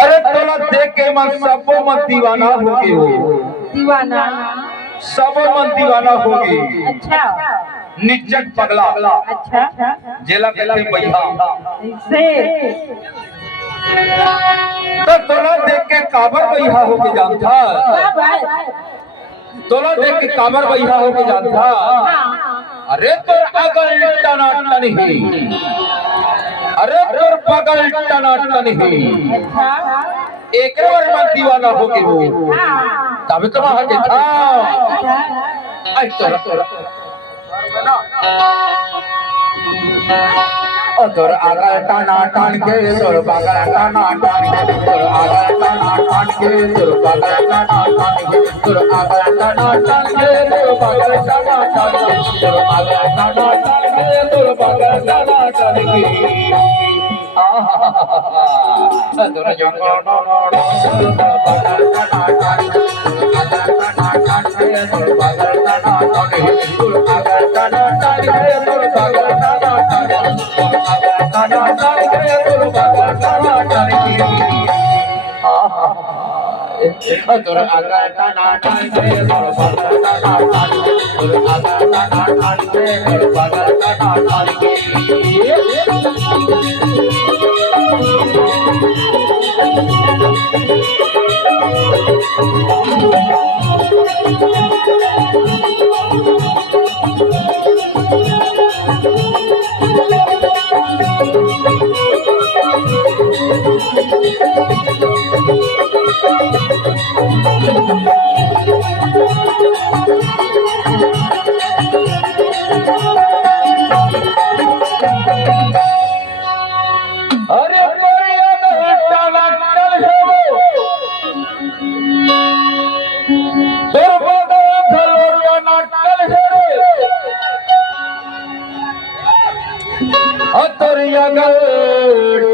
अरे तोला देख के मन सबो मन दीवाना हो गए हो। दीवाना सबो मन दीवाना हो गए। अच्छा निज्जत पगला अच्छा जेला कहते बैठा से तो तोला देख के काबर बैठा हो के जानता। तोला देख के काबर बैठा हो के जानता। अरे तोर अगल टनाटन ही, अरे तोर बगल टनाटन ही, एक बार मन दीवाना हो के हो तब तो वहां के था। आई तोरा ओ तोर अगल टनाटन के तोर बगल टनाटन के तोर अगल टनाटन के तोर बगल टनाटन के तोर अगल टनाटन के तोर बगल टनाटन के तोर अगल टनाटन के तोर बगल टनाटन के आहा तोर जंगल तोर बगल टनाटन तोर अगल टनाटन के तोर बगल टनाटन के तोर अगल टनाटन के तोर बगल टनाटन तोर आगा टनाटन के तोर बगल टनाटन तोर आगा टनाटन के तोर बगल टनाटन के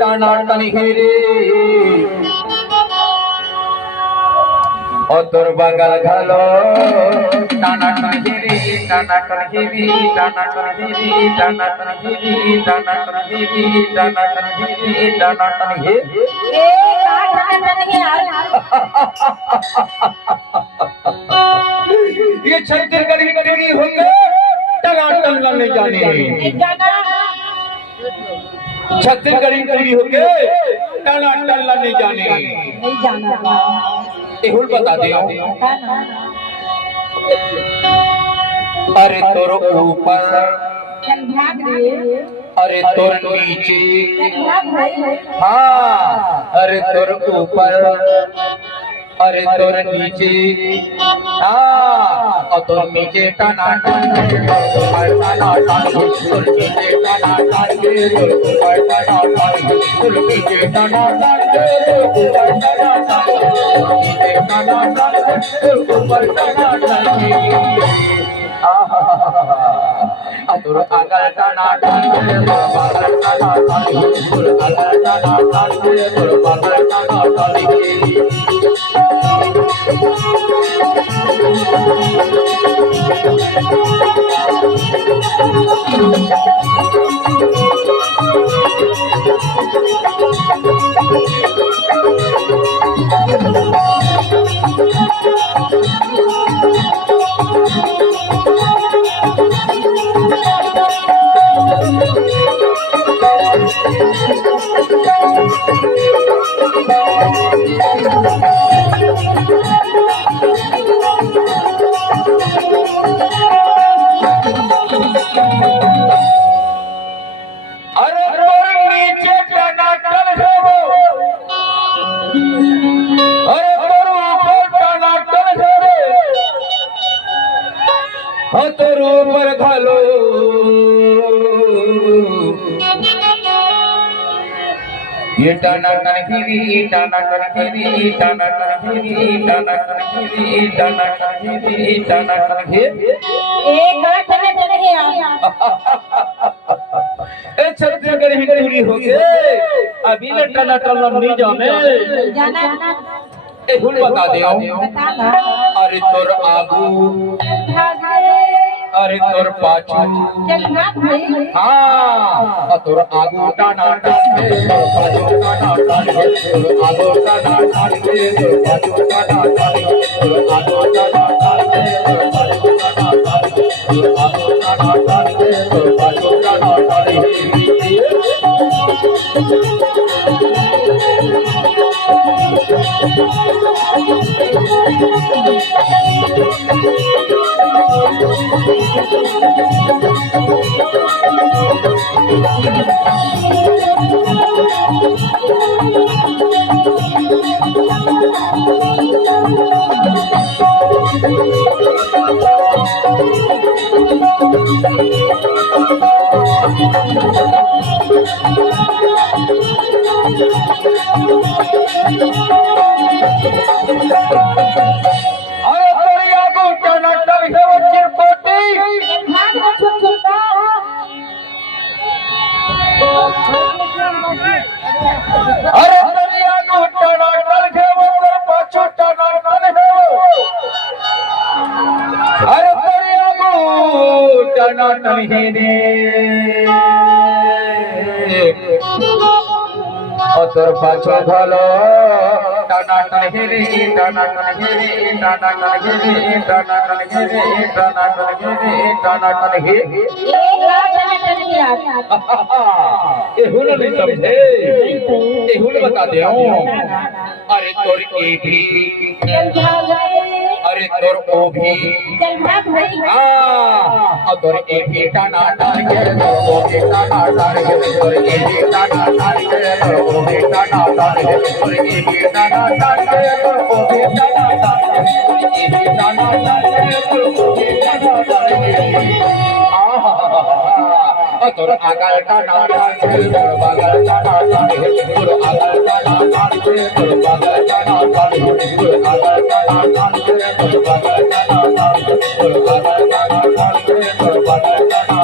टनाटन हेरे और तोर बगल घलो टनाटन हेरी टनाटन हेरी टनाटन हेरी टनाटन हेरी टनाटन हेरी टनाटन हेरी टनाटन हे ये छत्तीसगढ़ी करेगी होंगे टनाटन नहीं जाने छत्तीसगढ़ी पूरी होके टनाटन नहीं जाने नहीं जाना एहुल बता दे। अरे तोर ऊपर अरे तोर नीचे हाँ अरे तोर ऊपर अरे तोर नीचे हाँ और तोर नीचे टनाटन तोर टनाटन तोर नीचे टनाटन तोर ऊपर टनाटन तोर नीचे टनाटन तोर ऊपर टनाटन तोर नीचे टनाटन तोर ऊपर टनाटन तोर अगल टनाटन तोर बगल टनाटन तोर अगल टनाटन तोर बगल टनाटन तोर ऊपर घलो ये टनाटन खीरी टनाटन खीरी टनाटन खीरी टनाटन खीरी टनाटन खीरी टनाटन खीरी ए छत्तीसगढ़ ही पूरी हो गए अभी न टनाटन नहीं जाने एहुल बता दे। अरे तोर आगू अरे तोर पाछू चल भाग भाई हाँ तोर आगू टाना टाने तोर पाछू टाना टाने तोर आगू टाना टाने तोर पाछू टाना टाने तोर आगू टाना टाने तोर पाछू टाना टाने तोर आगू टाना टाने तोर पाछू टाना टाने अरे तोरी आगू टाना टाने वो चिरकोटी भाग ना छोटा अरे तोरी आगू टाना टाने वो तोर पाछू टाना टाने अरे तोरी आगू टाना टाने तोर पाछू भालो टाना टाने रे टाना टाने रे टाना टाने रे टाना टाने रे टाना टाने रे टाना टाने एक बार जाने चल गया एहुल नहीं समझे एहुल बता दे अरे तोर ए भी चल भाग भाई अरे तोर ओ भी चल भाग भाई हाँ तोर ए भी टाना टाने तोर ओ भी टाना टाने तोर ए भी टाना टाने तोर ओ भी टाना टाने तोर ए भी टाना टाने तोर ओ भी टाना टाने तोर ए भी टाना टाने तोर ओ भी टाना टाने तोर आगल टाना टाने तोर बागल टाना टाने तोर आगल टाना टाने तोर बागल टाना टाने तोर आगल टाना टाने तोर बागल टाना टाने तोर आगल टाना टाने तोर बागल टाना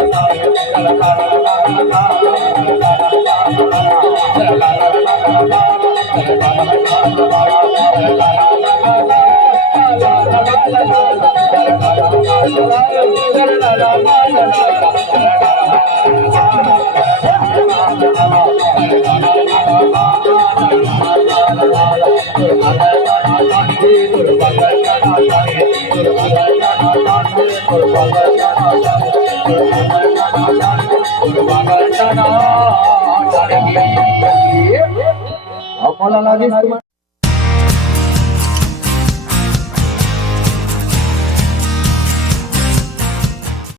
आपल्याला लागेल